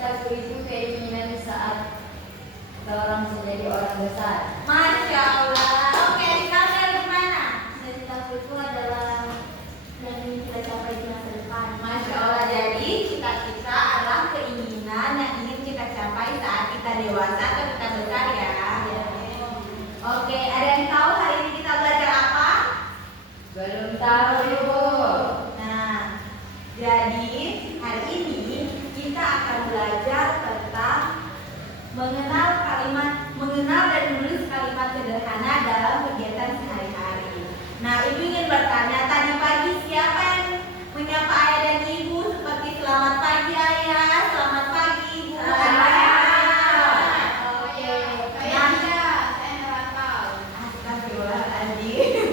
cita-citaku itu keinginan saat seorang menjadi orang besar. Masya Allah. Oke, kamu gimana? Cita-citaku itu adalah yang ingin kita capai di masa depan. Masya Allah. Jadi cita-cita adalah keinginan yang ingin kita capai saat kita dewasa atau kita besar ya. Oke, ada yang tahu hari ini kita belajar apa? Belum tahu Ibu. Nah, jadi hari ini kita akan belajar tentang mengenal dan menulis kalimat sederhana dalam kegiatan sehari-hari. Nah, Ibu ingin bertanya, tadi pagi siapa yang menyapa ayah dan ibu seperti selamat pagi ayah, selamat pagi ibu. Astagfirullahaladzim.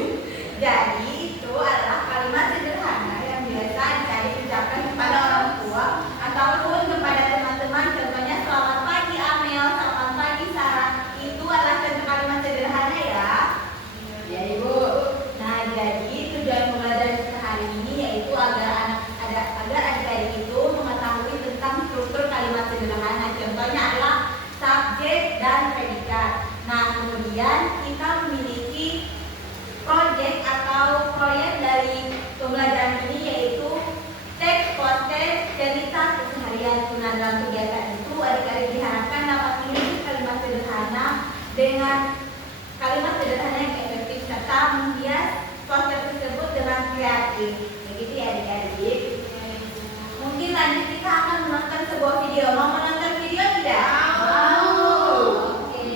Jadi itu adalah kalimat sederhana yang biasa dicari ucapkan kepada orang tua ataupun kepada teman-teman. Contohnya selamat pagi Amel, selamat pagi Sarah. Itu adalah contoh kalimat sederhana ya. Ya Ibu. Nah, jadi tujuan pembelajaran kita hari ini yaitu agar adik-adik itu mengetahui tentang struktur kalimat sederhana. Contohnya adalah subjek dan predikat. Nah, kemudian kita memiliki proyek atau proyek dari pembelajaran ini yaitu teks post-teks cerita keseharian. Nah, dalam kegiatan itu adik-adik diharapkan dapat menulis kalimat sederhana dengan kalimat sederhana yang efektif serta menghias poster tersebut dengan kreatif. Begitu ya adik-adik. Mungkin lanjut kita akan menonton sebuah video. Mau menonton video tidak? Mau. Oke.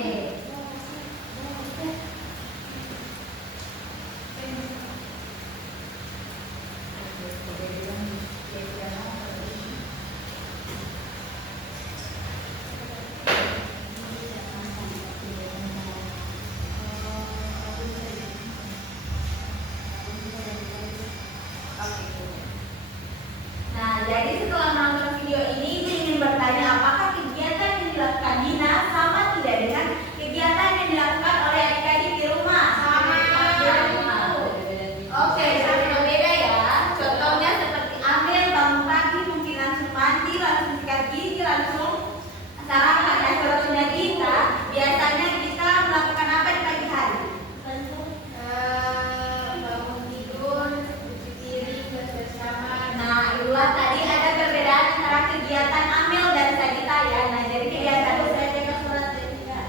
Nah, jadi setelah menonton video ini, Ibu ingin bertanya apakah kegiatan yang dilakukan Dina sama tidak dengan kegiatan yang dilakukan oleh adik-adik di rumah? Sama. Oke, berbeda ya. Contohnya seperti Amel bangun pagi mungkin langsung mandi, langsung sikat gigi, langsung sarapan. Nah, contohnya kita biasanya kita melakukan apa di pagi hari? Bangun tidur, cuci piring, bersama. Nah, itulah tadi ada perbedaan antara kegiatan Amel dan Sagita ya. Nah, jadi kegiatan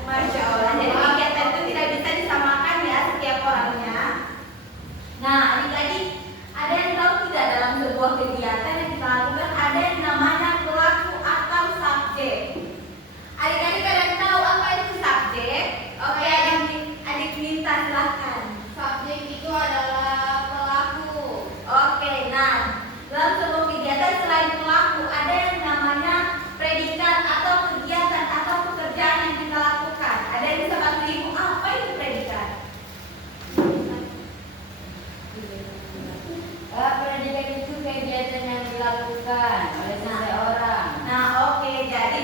Masya Allah. Jadi kegiatan itu tidak bisa disamakan ya setiap orangnya. Nah, adik-adik, ada yang tahu tidak dalam sebuah kegiatan yang kita lakukan ada yang namanya pelaku atau subjek. Adik-adik ada yang tahu apa itu subjek? Oke, adik minta silahkan. Subjek itu adalah pelaku. Oke, nah dalam sebuah kegiatan selain pelaku ada yang namanya predikat atau kegiatan atau pekerjaan yang kita lakukan. Ada yang bisa bantu Ibu apa itu predikat? Predikat itu kegiatan yang dilakukan oleh seseorang. Nah, oke, jadi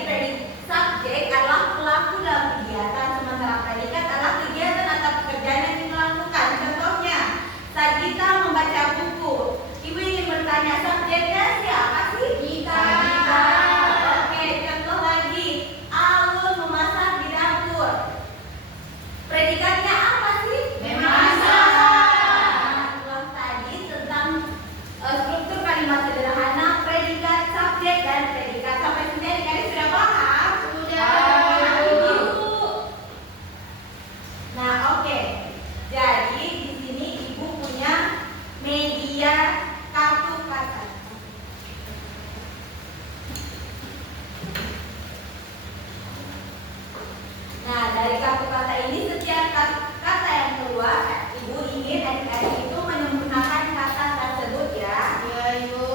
subjek adalah pelaku dalam kegiatan, sementara predikat adalah kegiatan atau pekerjaan yang kita lakukan. Contohnya, Sagita membaca buku. Ibu ingin bertanya subjeknya siapa sih? Kita. Oke, contoh lagi, Alun memasak di dapur. Predikatnya apa sih? Memasak. Nah, itulah tadi tentang struktur kalimat sederhana, predikat, subjek, dan predikat. Sampai sini adik-adik sudah paham? Sudah. Ibu. Nah, oke. Jadi di sini Ibu punya media kartu kata. Nah, dari kartu kata ini setiap kata yang keluar, Ibu ingin adik-adik itu menyempurnakan kata tersebut ya. Ya, Ibu.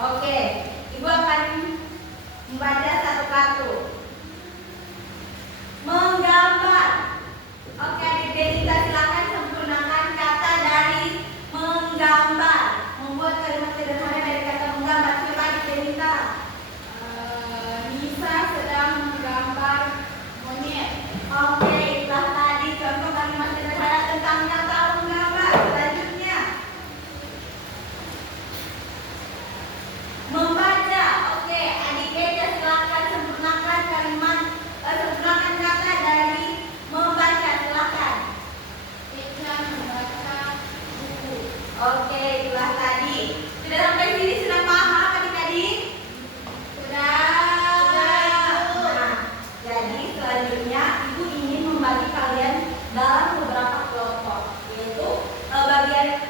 Oke, Ibu akan membaca satu kartu. Menggambar. Oke, adik Denita silakan sempurnakan kata dari menggambar. Membuat kalimat sederhana dari kata menggambar. Coba adik Denita. Nisa sedang menggambar monyet. Oke, itulah tadi contoh kalimat sederhana Oke, itulah tadi. Sudah sampai sini sudah paham adik-adik? Sudah. Nah, jadi selanjutnya ibu ingin membagi kalian dalam beberapa kelompok, yaitu bagian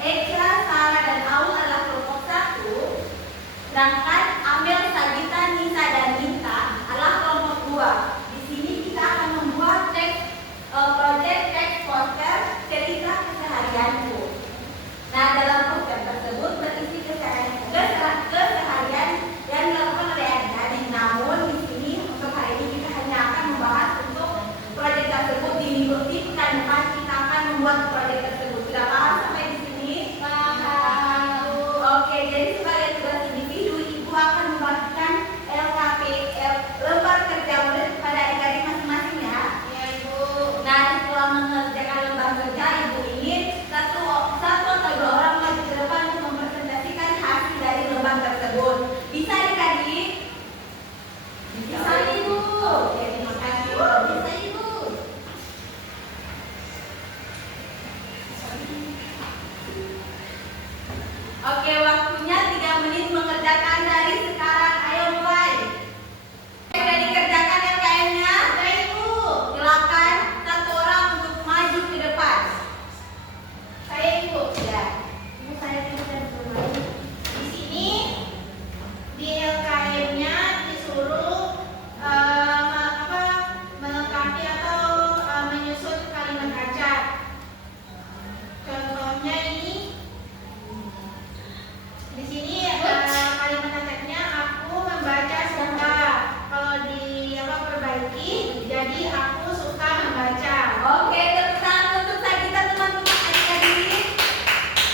Echa, Sarah, dan Aul adalah kelompok 1, sedangkan Amel, Sagita, Nisa, dan Minta adalah kelompok 2. Di sini kita akan membuat project teks poster cerita keseharianku. Nah, dalam program tersebut berisi keseharian yang dilakukan oleh adik-adik. Namun di sini untuk hari ini kita hanya akan membahas untuk proyek tersebut. Di pekan depan kita akan membuat proyek tersebut. Sudah paham sampai di sini? Paham. Oke, jadi sebagai tugas individu, ibu akan membagikan LKP lembar kerja murid kepada adik-adik masing-masing ya. Ya, Ibu. Nah, setelah mengerjakan lembar kerja, ibu ingin satu atau dua orang maju ke depan untuk mempresentasikan hasil dari lembar tersebut. Bisa adik-adik? Bisa Ibu. Oke, terima kasih. Bisa Ibu. Oke, waktunya 3 menit mengerjakan dari sekarang. Ayo mulai. Sudah dikerjakan LKM-nya? Sudah Ibu. Silakan satu orang untuk maju ke depan. Saya Ibu. Ya. Ibu saya tidak bermain. Di sini di LKM-nya disuruh melengkapi atau menyusun kalimat hajat. Contohnya ini. Di sini kalimat hajatnya aku membaca suka. Kalau perbaiki jadi aku suka membaca. Oke, tepuk tangan untuk Sagita teman-teman adik-adik.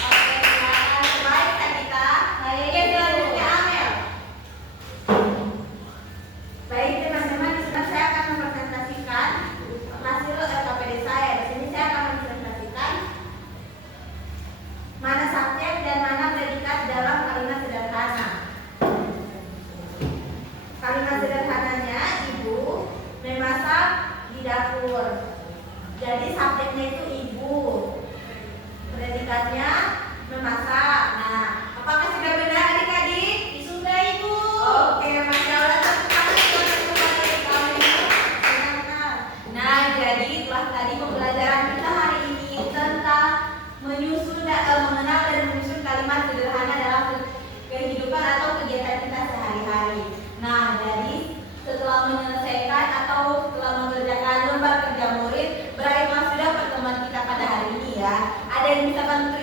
Oke, silakan terbaik Sagita. Oke, selanjutnya Amel. Baik teman-teman, di sini saya akan mempresentasikan hasil LKPD saya. Di sini saya akan mempresentasikan mana subjek dan mana predikat dalam kalimat sederhana. Kalimat sederhananya, ibu memasak di dapur. Jadi subjeknya itu ibu. Predikatnya memasak. Nah, apakah sudah benar adik-adik? Sudah Ibu. Oke, Masya Allah. Tepuk tangan untuk kepada kami. Nah, jadi telah tadi pembelajaran kita hari ini tentang mengenal dan menyusun kalimat sederhana dalam kehidupan atau kegiatan kita sehari-hari. Nah, jadi setelah menyelesaikan atau setelah mengerjakan lembar kerja murid, berakhirlah sudah pertemuan kita pada hari ini ya. Ada yang bisa bantu